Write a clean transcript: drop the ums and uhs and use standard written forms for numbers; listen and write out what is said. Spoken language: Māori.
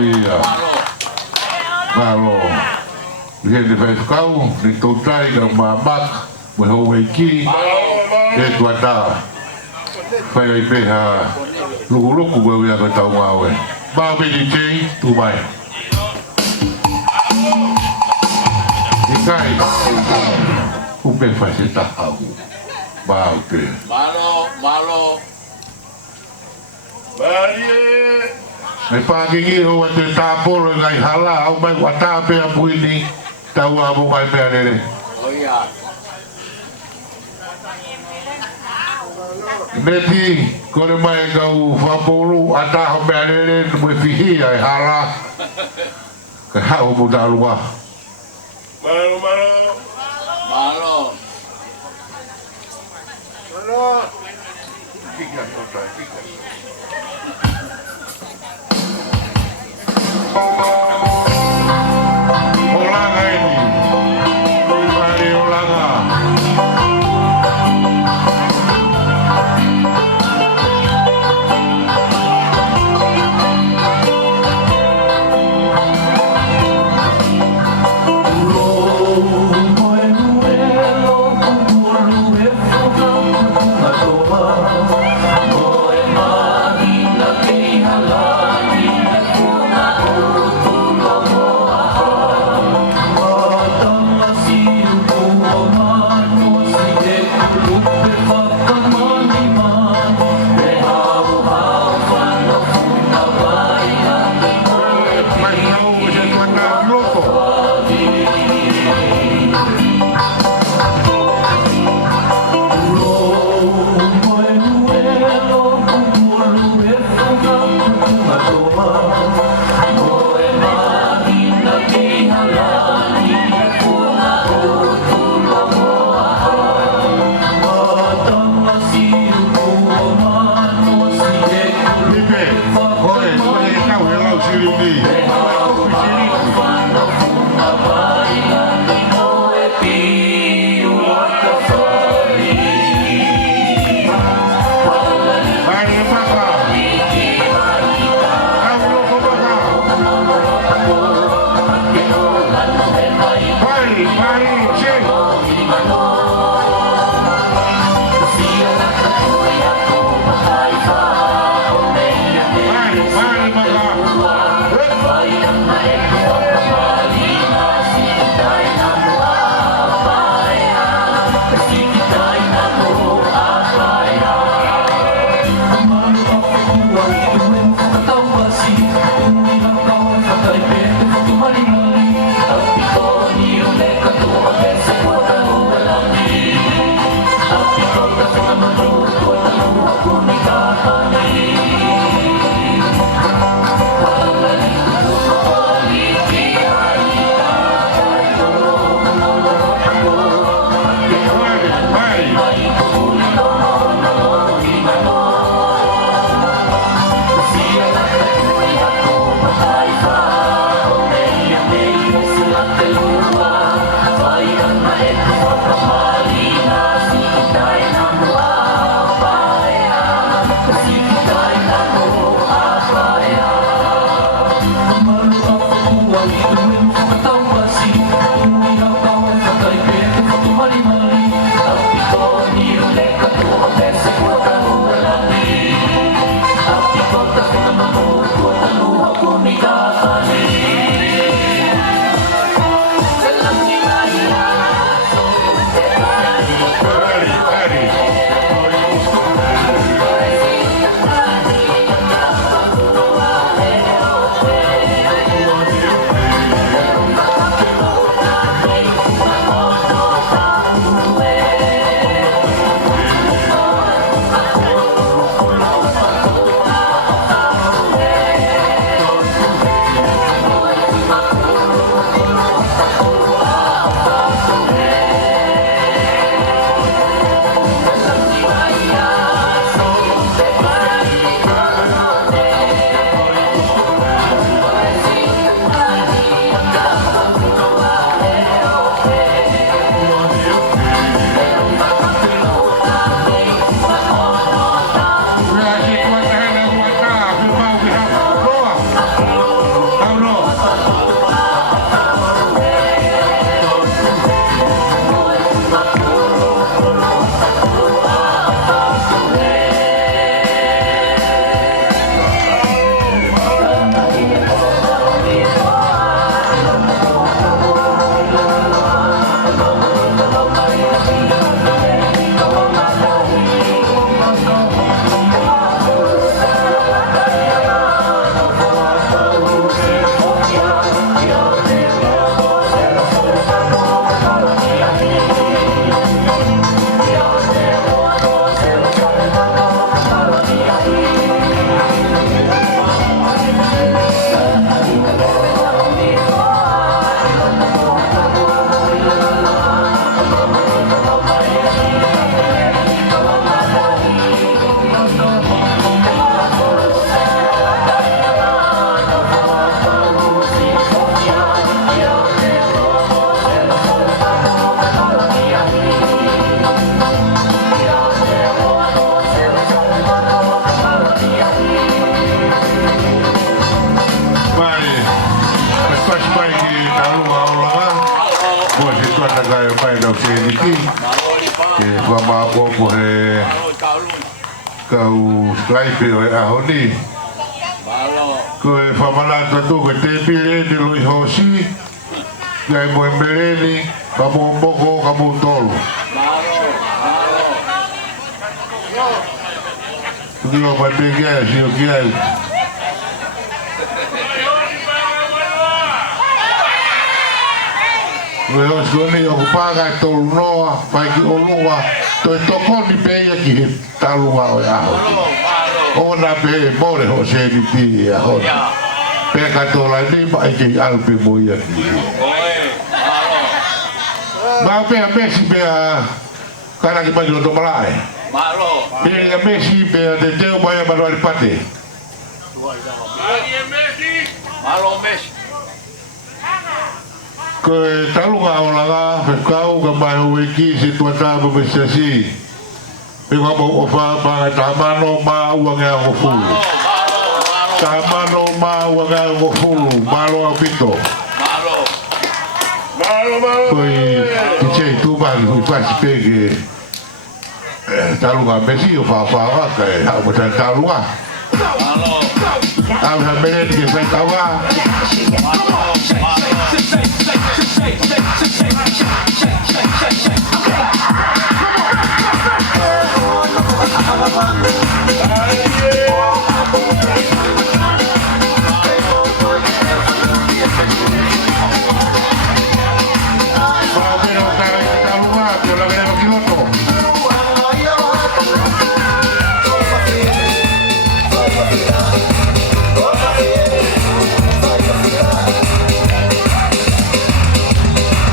ia malo ia de fai kau ni totai ka mamak mo ho ki e tuata fai ai pe ha lugu go ia ka tau mawe ba be di jei tu mai ikai upe fai se ta au ba upe malo Barie mai pagingi o te tapolo ngai hala au mai wata pe apuini tau amo kai pe alere oh iya Meti kore mai kau whapolu ata ho pe alere mwe fihi ai hala ka hao mo dalua malo Olanga ini Mari olanga na kai mai no ke ni ki ke wa ma po po he kau skype o a honi ko e fa mala tu ko te pile de lo hosi ngai mo mbeleni ka mo boko ka mo tolu Dio pa te kia si o kia Weo skoni o kupaga tolu noa pai ki o lua to toko ni peia ki he talua o aho ona pe more ho se ni ti a ho pe ka to la ni ba ki alpe mo ia ki ma pe a mesi pe a kana ki pa do malai Malo. pe a mesi pe a de teu mai ma no pate Malo Messi. ko talunga o langa pe kau ka mai o ki se tua ta mo pe si pe wa mo o fa ba ta mano ma uanga o fulu ta mano ma uanga o fulu malo a pito Malo. ko i che tu ba i fa si pe que talunga me si o fa wa ka ha mo ta talunga Malo. a ha me que fa ta wa I'm a